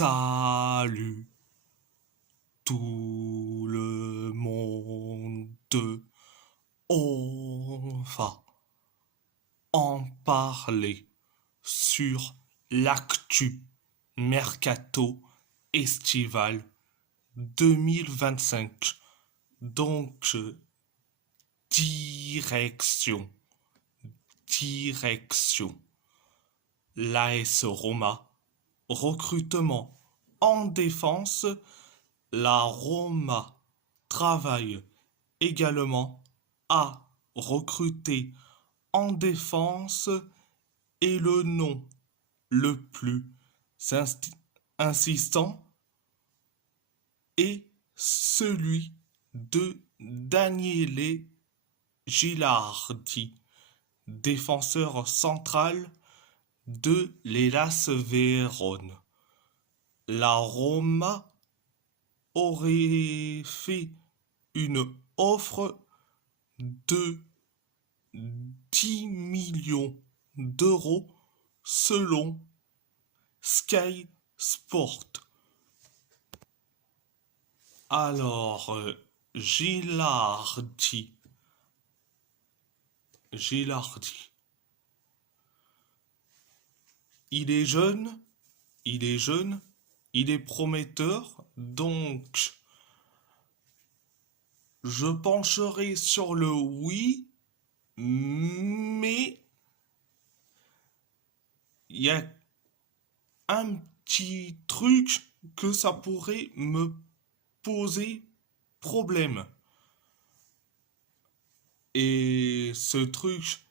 Salut tout le monde, on va en parler sur l'actu mercato estival 2025. Donc, direction, l'AS Roma, recrutement en défense. La Roma travaille également à recruter en défense et le nom le plus insistant est celui de Daniele Gilardi, défenseur central de l'Hellas Vérone. La Roma aurait fait une offre de 10 millions d'euros selon Sky Sport. Alors, Gilardi. Il est jeune, il est prometteur, donc je pencherai sur le oui, mais il y a un petit truc que ça pourrait me poser problème. Et ce truc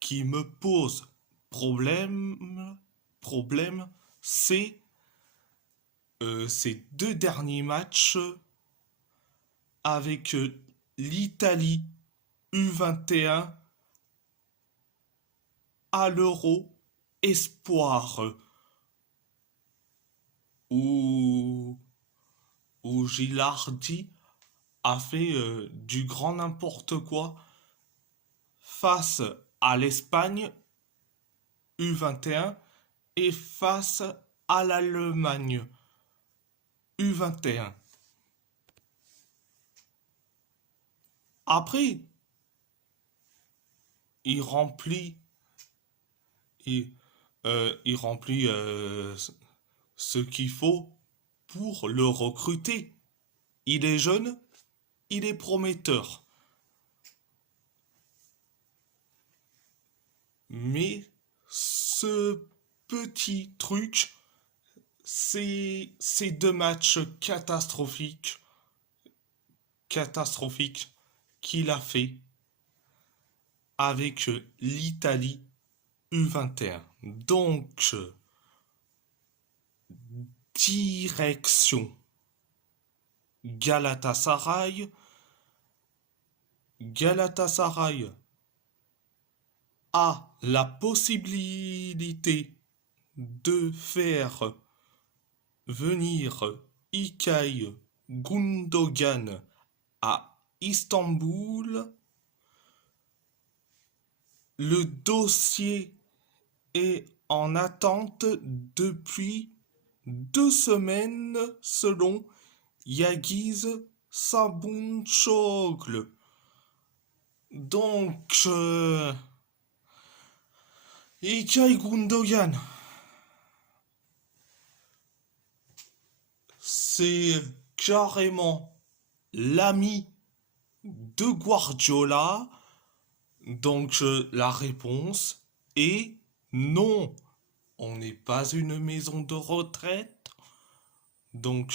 qui me pose problème, c'est ces deux derniers matchs avec l'Italie U21 à l'Euro Espoir où Gilardi a fait du grand n'importe quoi face à l'Espagne U21 et face à l'Allemagne U21. Après, il remplit, il remplit ce qu'il faut pour le recruter. Il est jeune, il est prometteur. Mais ce petit truc, c'est ces deux matchs catastrophiques qu'il a fait avec l'Italie U21. Donc, direction Galatasaray. Galatasaray a la possibilité de faire venir İlkay Gundogan à Istanbul. Le dossier est en attente depuis 2 semaines selon Yagiz Sabunçoğlu. Donc, İlkay Gundogan, c'est carrément l'ami de Guardiola. Donc la réponse est non. On n'est pas une maison de retraite. Donc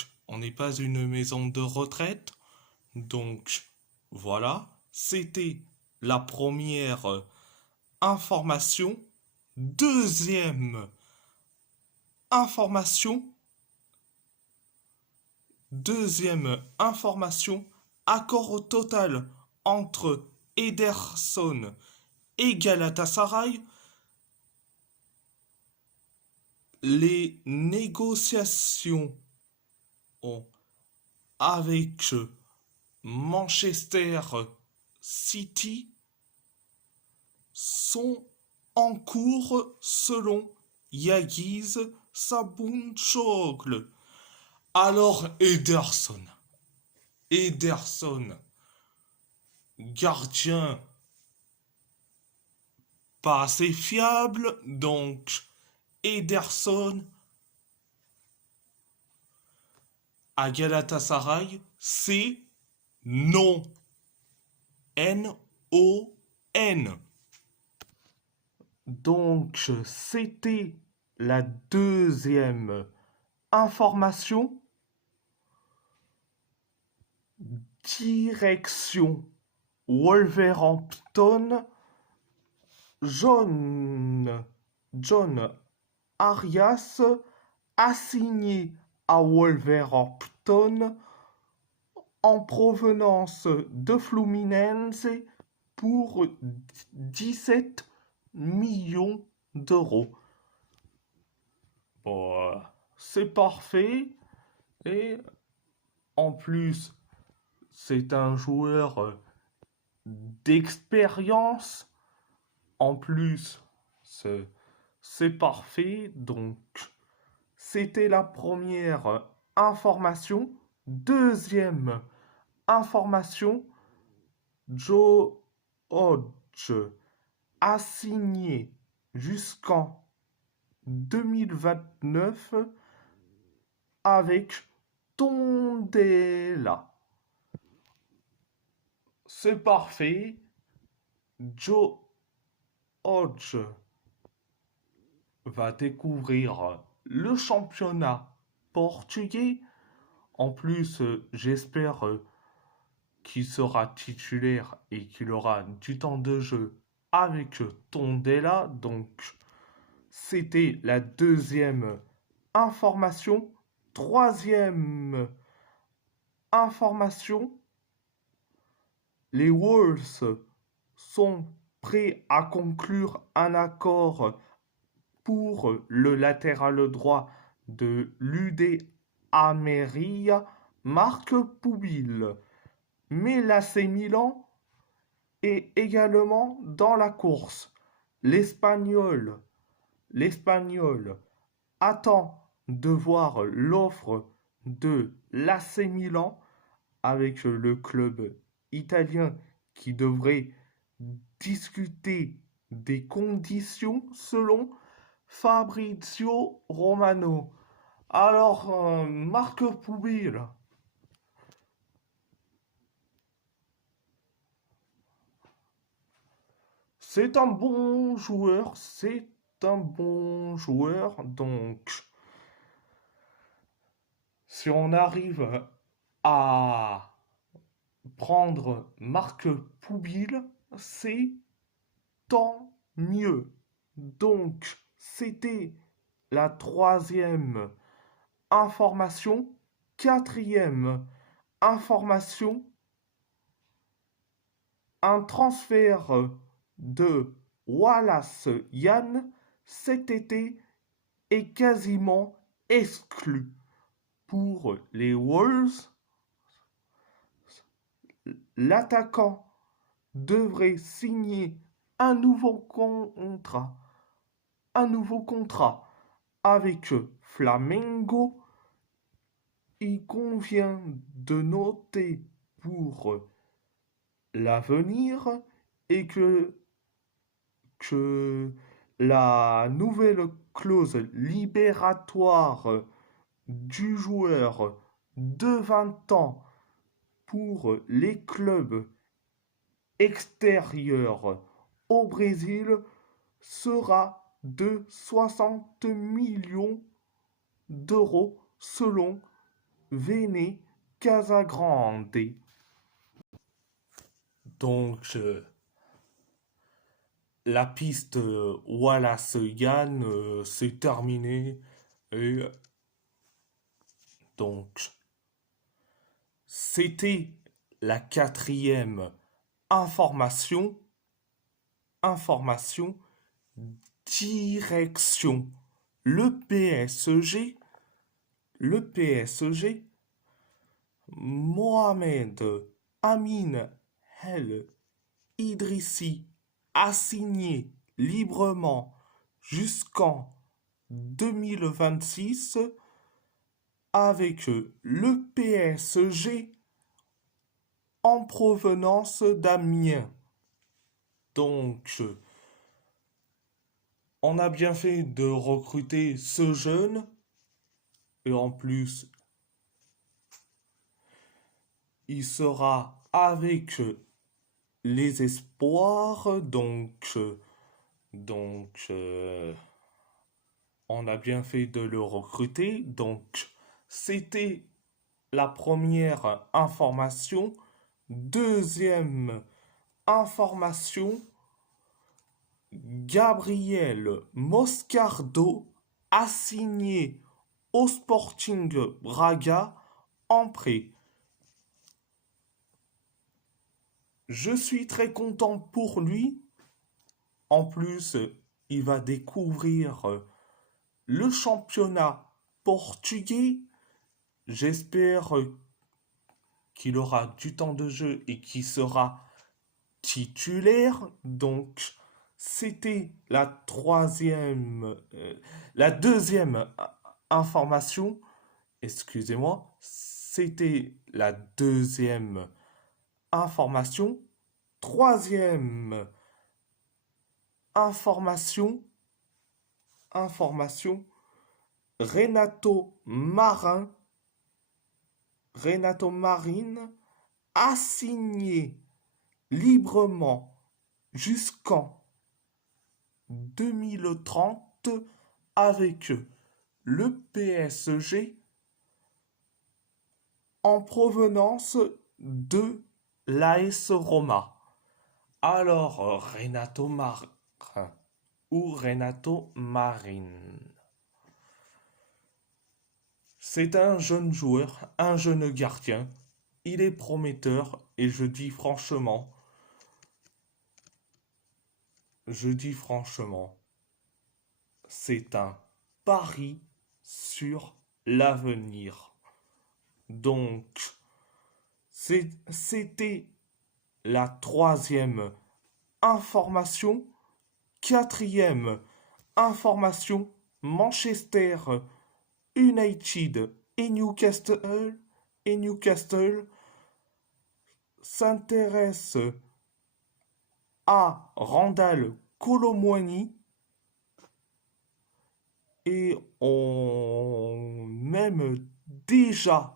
voilà, c'était la première information. Deuxième information, accord total entre Ederson et Galatasaray. Les négociations avec Manchester City sont en cours selon Yagiz Saboun Chocle. Alors Ederson, gardien pas assez fiable, donc Ederson à Galatasaray, c'est non. N-O-N. Donc, c'était la deuxième information. Direction Wolverhampton. John Arias a signé à Wolverhampton en provenance de Fluminense pour 17 millions d'euros. Bon, c'est parfait. Et en plus, c'est un joueur d'expérience. En plus, c'est parfait. Donc, c'était la première information. Deuxième information, Joe Hodge a signé jusqu'en 2029 avec Tondela. C'est parfait. Joe Hodge va découvrir le championnat portugais. En plus, j'espère qu'il sera titulaire et qu'il aura du temps de jeu avec Tondela. Donc, c'était la deuxième information. Troisième information, les Wolves sont prêts à conclure un accord pour le latéral droit de l'UD Almeria, Marc Poubil. Mais l'AC Milan est également dans la course. L'Espagnol attend de voir l'offre de l'AC Milan avec le club italien qui devrait discuter des conditions selon Fabrizio Romano. Alors, Marc Poubil, c'est un bon joueur, donc si on arrive à prendre Marc Poubil, c'est tant mieux. Donc, c'était la troisième information. Quatrième information, un transfert de Wallace Yann cet été est quasiment exclu pour les Wolves. L'attaquant devrait signer un nouveau contrat avec Flamengo. Il convient de noter pour l'avenir et que la nouvelle clause libératoire du joueur de 20 ans pour les clubs extérieurs au Brésil sera de 60 millions d'euros selon Vene Casagrande. Donc, la piste Wallace Yann c'est terminé. Et donc, c'était la quatrième information. Direction le PSG. Mohamed Amin El Idrissi a signé librement jusqu'en 2026 avec le PSG en provenance d'Amiens. Donc, on a bien fait de recruter ce jeune et en plus, il sera avec les espoirs. Donc, on a bien fait de le recruter. Donc, c'était la première information. Deuxième information, Gabriel Moscardo a signé au Sporting Braga en prêt. Je suis très content pour lui. En plus, il va découvrir le championnat portugais. J'espère qu'il aura du temps de jeu et qu'il sera titulaire. Donc, c'était la deuxième information. Excusez-moi, c'était la deuxième information. Troisième information, Renato Marin a signé librement jusqu'en 2030 avec le PSG en provenance de l'AS Roma. Alors, Renato Marin ou Renato Marin. C'est un jeune joueur, un jeune gardien. Il est prometteur et je dis franchement, c'est un pari sur l'avenir. Donc, c'était la troisième information. Quatrième information, Manchester United et Newcastle s'intéressent à Randal Kolo Muani et ont même déjà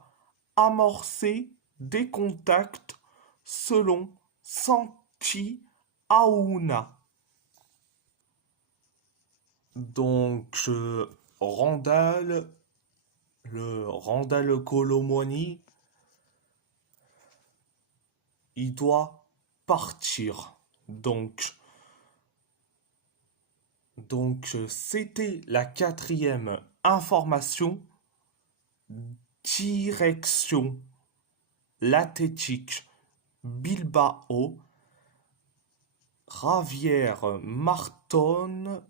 amorcé des contacts selon Santi Aouna. Donc, Randal Kolo Muani, il doit partir. Donc, c'était la quatrième information. Direction l'Athletic Bilbao. Javier Marton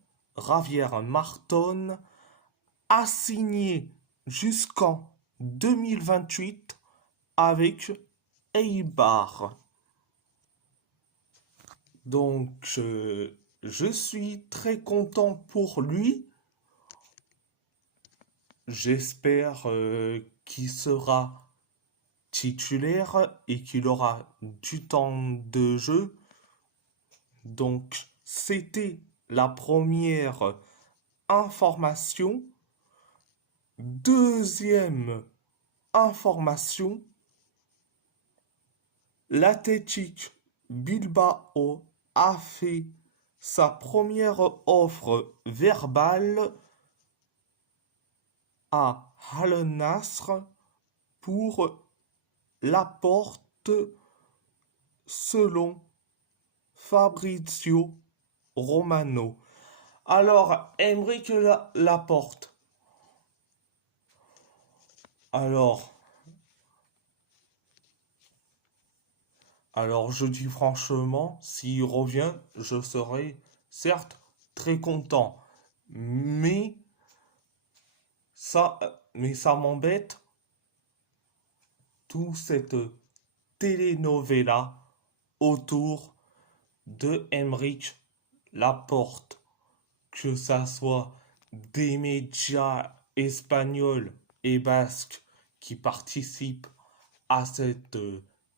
a signé jusqu'en 2028 avec Eibar. Donc, je suis très content pour lui. J'espère qu'il sera titulaire et qu'il aura du temps de jeu. Donc, c'était la première information. Deuxième information, l'Athletic Bilbao a fait sa première offre verbale à Al Nassr pour Laporte selon Fabrizio Romano. Alors, Aymeric Laporte. Alors, je dis franchement, s'il revient, je serai certes très content. Mais ça m'embête, toute cette telenovela autour de Aymeric Laporte. Que ça soit des médias espagnols et basques qui participent à cette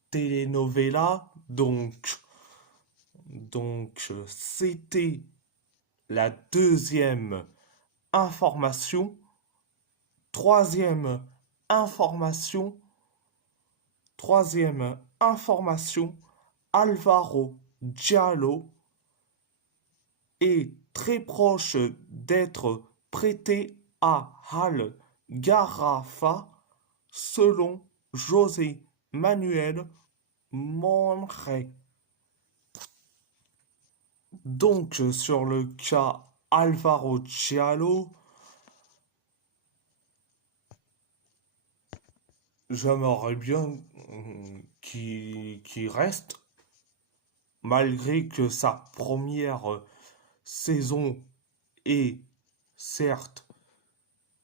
telenovela. C'était la deuxième information. Troisième information. Troisième information. Alvaro Diallo est très proche d'être prêté à Al Garafa selon José Manuel Monrey. Donc sur le cas Alvaro Diallo, j'aimerais bien qu'il reste, malgré que sa première saison est certes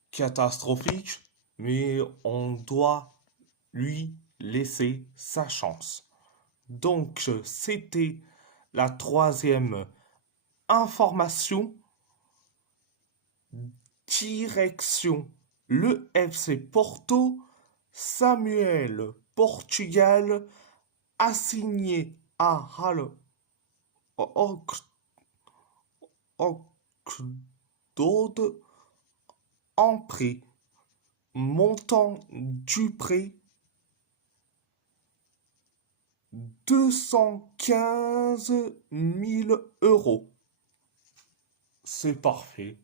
catastrophique, mais on doit lui laisser sa chance. Donc c'était la troisième information. Direction le FC Porto. Samuel Portugal a signé à Al Ocdode en prêt. Montant du prêt 215 000 euros. C'est parfait.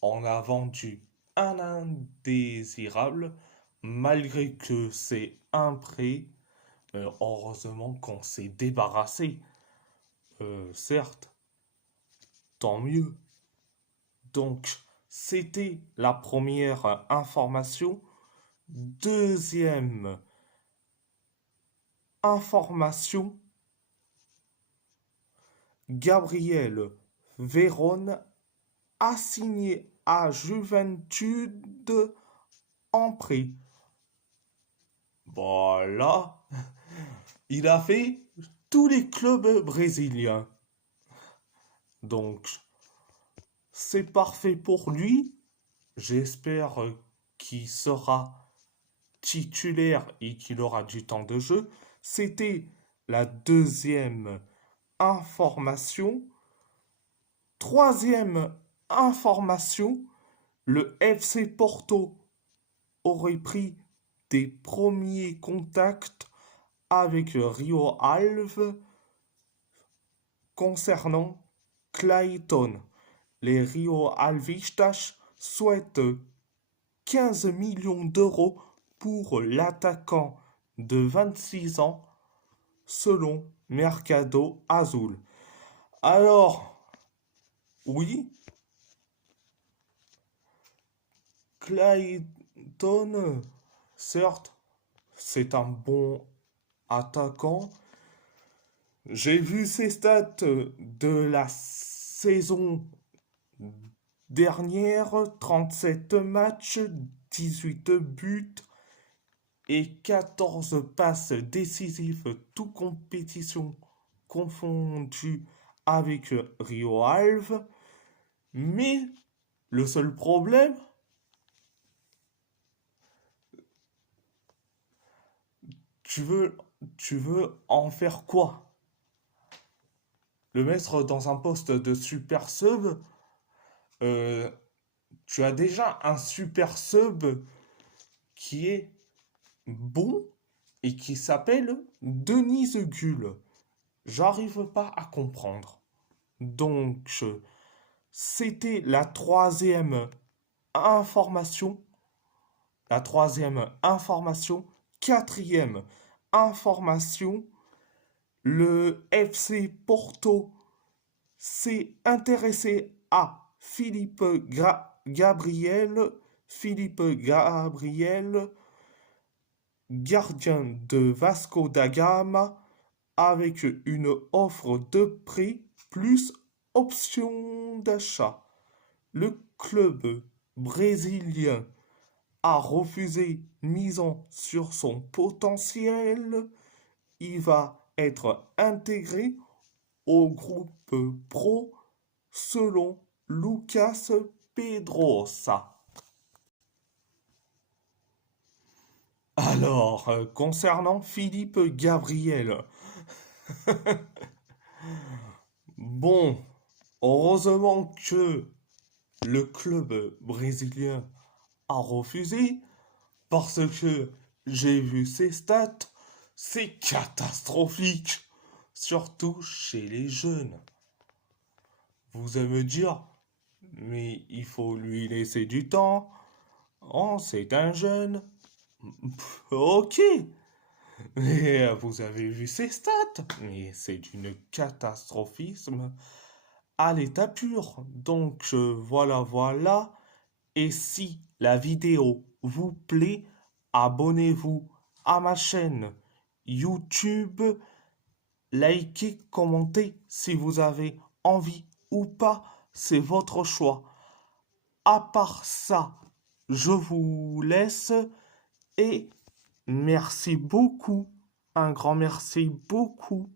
On a vendu un indésirable, malgré que c'est un prêt. Heureusement qu'on s'est débarrassé. Certes, tant mieux. Donc, c'était la première information. Deuxième information, Gabriel Veron a signé à Juventude en prêt. Voilà, il a fait tous les clubs brésiliens. Donc, c'est parfait pour lui. J'espère qu'il sera titulaire et qu'il aura du temps de jeu. C'était la deuxième information. Troisième information, le FC Porto aurait pris des premiers contacts avec Rio Ave concernant Clayton. Les Rio Alvistas souhaitent 15 millions d'euros pour l'attaquant de 26 ans, selon Mercado Azul. Alors, oui, Clayton, certes, c'est un bon attaquant. J'ai vu ses stats de la saison dernière, 37 matchs, 18 buts et 14 passes décisives, toutes compétitions confondues avec Rio Ave. Mais le seul problème, tu veux en faire quoi? Le mettre dans un poste de super sub, euh, tu as déjà un super sub qui est bon et qui s'appelle Denise Gull. J'arrive pas à comprendre. Donc, c'était la troisième information. La troisième information. Quatrième information. Le FC Porto s'est intéressé à Gabriel. Philippe Gabriel, gardien de Vasco da Gama, avec une offre de prêt plus option d'achat. Le club brésilien a refusé, misant sur son potentiel. Il va être intégré au groupe pro selon Lucas Pedrosa. Alors, concernant Philippe Gabriel, bon, heureusement que le club brésilien a refusé parce que j'ai vu ses stats, c'est catastrophique, surtout chez les jeunes. Vous allez me dire, mais il faut lui laisser du temps. Oh, c'est un jeune. Ok, mais vous avez vu ses stats, mais c'est d'une catastrophisme à l'état pur. Donc voilà. Et si la vidéo vous plaît, abonnez-vous à ma chaîne YouTube, likez, commentez si vous avez envie ou pas, c'est votre choix. À part ça, je vous laisse et merci beaucoup, un grand merci beaucoup